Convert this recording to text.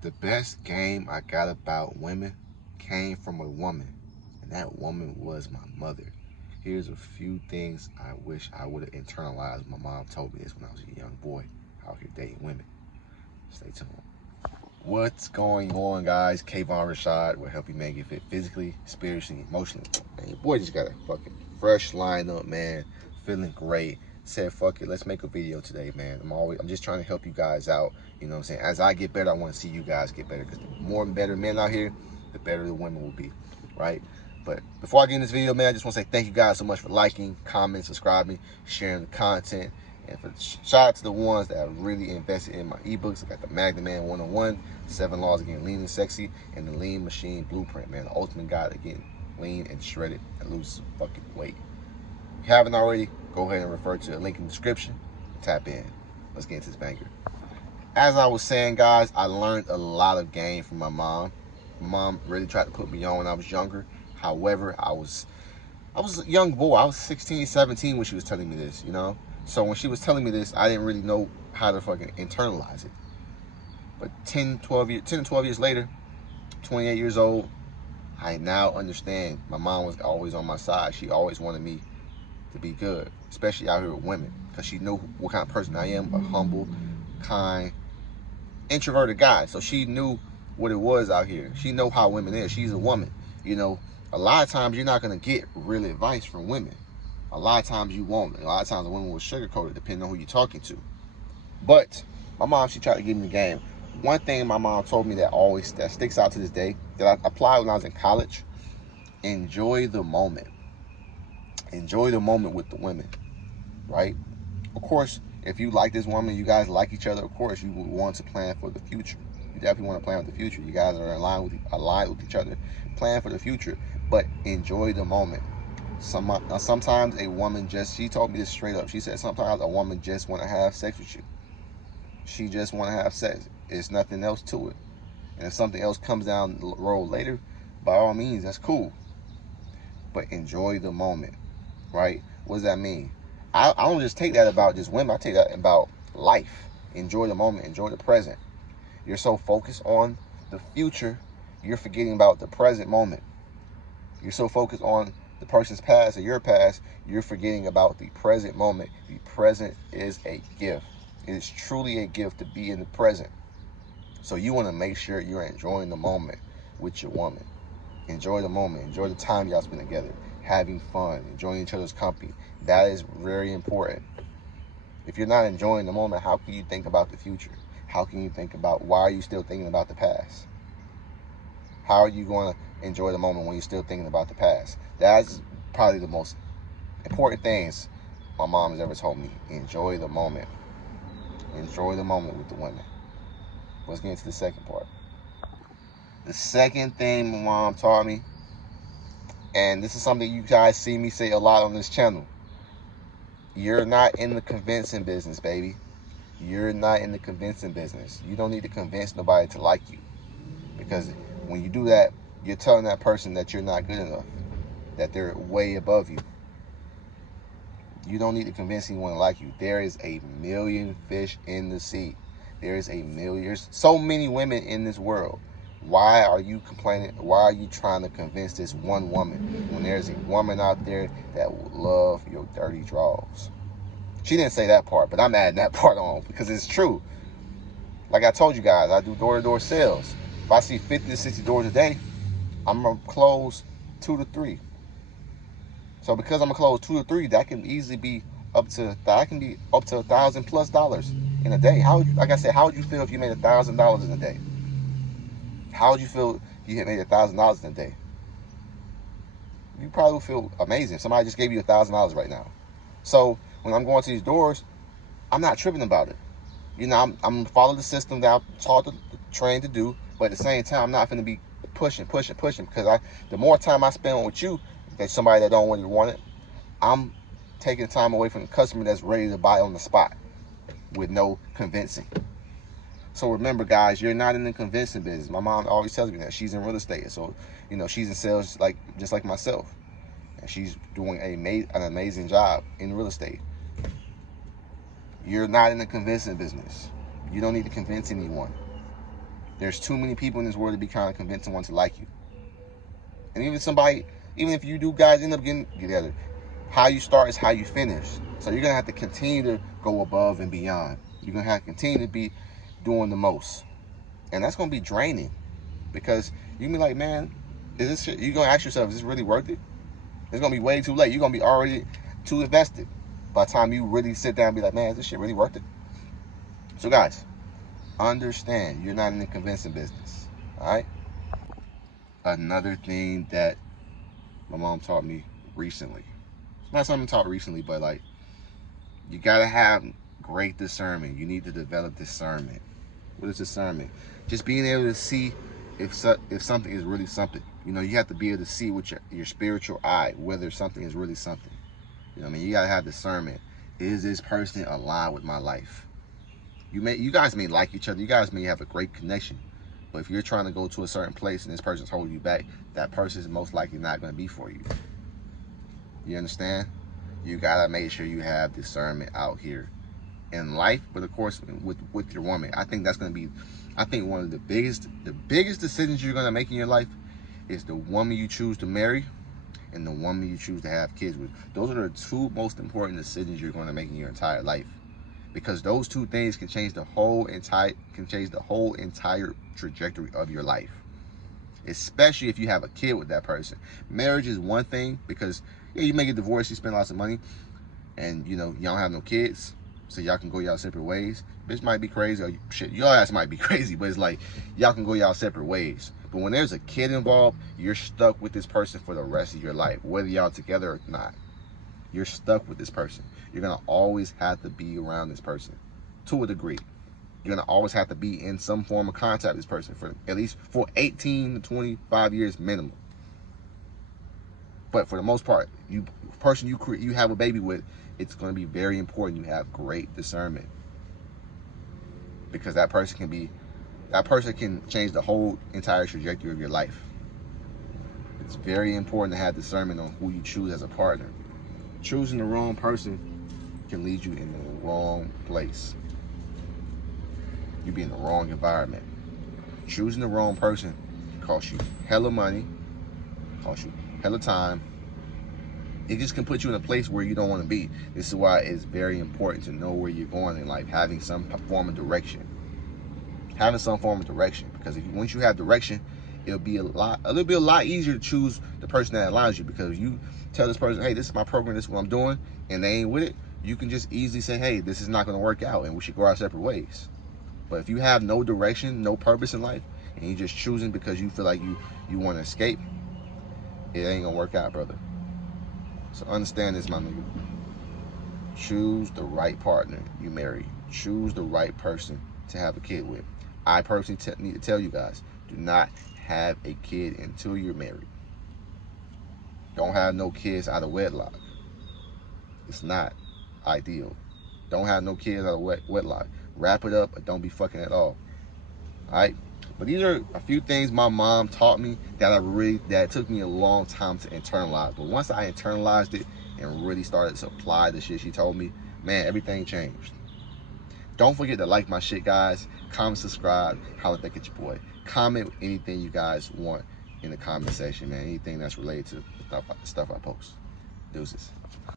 The best game I got about women came from a woman, and that woman was my mother. Here's a few things I wish I would have internalized. My mom told me this when I was a young boy out here dating women. Stay tuned. What's going on, guys? Kayvon Rashad will help you man get fit physically, spiritually, emotionally. Man, your boy just got a fucking fresh lineup, man. Feeling great. Said, fuck it, let's make a video today, man. I'm just trying to help you guys out. You know what I'm saying? As I get better, I want to see you guys get better. Because the more better men out here, the better the women will be, right? But before I get in this video, man, I just want to say thank you guys so much for liking, commenting, subscribing, sharing the content. And for shout out to the ones that have really invested in my ebooks. I got the Magnum Man 101, 7 Laws of Getting Lean and Sexy, and the Lean Machine Blueprint, man. The ultimate guide to getting lean and shredded and lose some fucking weight. If you haven't already, go ahead and refer to the link in the description. Tap in. Let's get into this banger. As I was saying, guys, I learned a lot of game from my mom. My mom really tried to put me on when I was younger. However, I was a young boy. I was 16, 17 when she was telling me this, you know? So when she was telling me this, I didn't really know how to fucking internalize it. But 10 to 12 years later, 28 years old, I now understand. My mom was always on my side. She always wanted me to be good, especially out here with women, because she knew what kind of person I am, a humble, kind, introverted guy. So she knew what it was out here. She know how women is. She's a woman. You know, a lot of times you're not going to get real advice from women. A lot of times you won't. A lot of times the women will sugarcoat it depending on who you're talking to. But my mom, she tried to give me the game. One thing my mom told me that sticks out to this day, that I applied when I was in college: enjoy the moment. Enjoy the moment with the women, right? Of course, if you like this woman, you guys like each other, of course you would want to plan for the future. You definitely want to plan for the future. You guys are aligned with each other. Plan for the future, but enjoy the moment. Sometimes a woman she told me this straight up. She said sometimes a woman just want to have sex with you. She just want to have sex. It's nothing else to it. And if something else comes down the road later, by all means, that's cool. But enjoy the moment, right? What does that mean? I don't just take that about just women. I take that about life. Enjoy the moment. Enjoy the present. You're so focused on the future, you're forgetting about the present moment. You're so focused on the person's past or your past, you're forgetting about the present moment. The present is a gift. It is truly a gift to be in the present. So you want to make sure you're enjoying the moment with your woman. Enjoy the moment. Enjoy the time y'all spend together. Having fun. Enjoying each other's company. That is very important. If you're not enjoying the moment, how can you think about the future? How can you think about, why are you still thinking about the past? How are you going to enjoy the moment when you're still thinking about the past? That's probably the most important things my mom has ever told me. Enjoy the moment. Enjoy the moment with the women. Let's get into the second part. The second thing my mom taught me, and this is something you guys see me say a lot on this channel: you're not in the convincing business, baby. You're not in the convincing business. You don't need to convince nobody to like you. Because when you do that, you're telling that person that you're not good enough, that they're way above you. You don't need to convince anyone to like you. There is a million fish in the sea. There's so many women in this world. Why are you complaining? Why are you trying to convince this one woman when there's a woman out there that will love your dirty draws? She didn't say that part, but I'm adding that part on because it's true. Like I told you guys, I do door-to-door sales. If I see 50 to 60 doors a day, I'm going to close 2 to 3. So because I'm going to close 2 to 3, that can easily be up to $1,000+ in a day. Like I said, how would you feel if you made $1,000 in a day? How would you feel if you had made $1,000 in a day? You probably would feel amazing if somebody just gave you $1,000 right now. So when I'm going to these doors, I'm not tripping about it. You know, I'm going to follow the system that I'm taught to train to do, but at the same time, I'm not going to be pushing, because the more time I spend with you, that's somebody that don't really want it, I'm taking time away from the customer that's ready to buy on the spot with no convincing. So remember, guys, you're not in the convincing business. My mom always tells me that. She's in real estate, so you know she's in sales just like myself, and she's doing an amazing job in real estate. You're not in the convincing business. You don't need to convince anyone. There's too many people in this world to be kind of convinced someone to like you. And even if you do guys end up getting together, how you start is how you finish. So you're going to have to continue to go above and beyond. You're going to have to continue to be doing the most. And that's going to be draining. Because you can be like, man, is this shit, you're going to ask yourself, is this really worth it? It's going to be way too late. You're going to be already too invested by the time you really sit down and be like, man, is this shit really worth it? So guys, understand you're not in the convincing business. All right? Another thing that my mom taught me recently. It's not something taught recently, but like, you got to have great discernment. You need to develop discernment. What is discernment? Just being able to see if something is really something. You know, you have to be able to see with your spiritual eye whether something is really something. You know what I mean? You got to have discernment. Is this person aligned with my life? You guys may like each other. You guys may have a great connection. But if you're trying to go to a certain place and this person's holding you back, that person is most likely not going to be for you. You understand? You got to make sure you have discernment out here in life, but of course with your woman. I think that's going to be, one of the biggest decisions you're going to make in your life is the woman you choose to marry and the woman you choose to have kids with. Those are the two most important decisions you're going to make in your entire life, because those two things can change the whole entire trajectory of your life, especially if you have a kid with that person. Marriage is one thing, because yeah, you may get divorced, you spend lots of money, and you know, y'all don't have no kids, so y'all can go y'all separate ways. Bitch might be crazy, or shit, your ass might be crazy, but it's like, y'all can go y'all separate ways. But when there's a kid involved, you're stuck with this person for the rest of your life, whether y'all together or not. You're stuck with this person. You're gonna always have to be around this person, to a degree. You're gonna always have to be in some form of contact with this person for at least 18 to 25 years minimum. But for the most part, you have a baby with, it's going to be very important you have great discernment, because that person can change the whole entire trajectory of your life. It's very important to have discernment on who you choose as a partner. Choosing the wrong person can lead you in the wrong place. You be in the wrong environment. Choosing the wrong person can cost you hella money, cost you hella time. It just can put you in a place where you don't want to be. This is why it's very important to know where you're going in life, having some form of direction. Because once you have direction, it'll be a lot easier to choose the person that aligns you. Because if you tell this person, hey, this is my program, this is what I'm doing, and they ain't with it, you can just easily say, hey, this is not going to work out, and we should go our separate ways. But if you have no direction, no purpose in life, and you're just choosing because you feel like you want to escape, it ain't going to work out, brother. So understand this, my nigga. Choose the right partner you marry. Choose the right person to have a kid with. I personally need to tell you guys, do not have a kid until you're married. Don't have no kids out of wedlock. It's not ideal. Don't have no kids out of wedlock. Wrap it up, but don't be fucking at all. Alright? But these are a few things my mom taught me that took me a long time to internalize. But once I internalized it and really started to apply the shit she told me, man, everything changed. Don't forget to like my shit, guys. Comment, subscribe, holla back at your boy. Comment anything you guys want in the comment section, man. Anything that's related to the stuff I post. Deuces.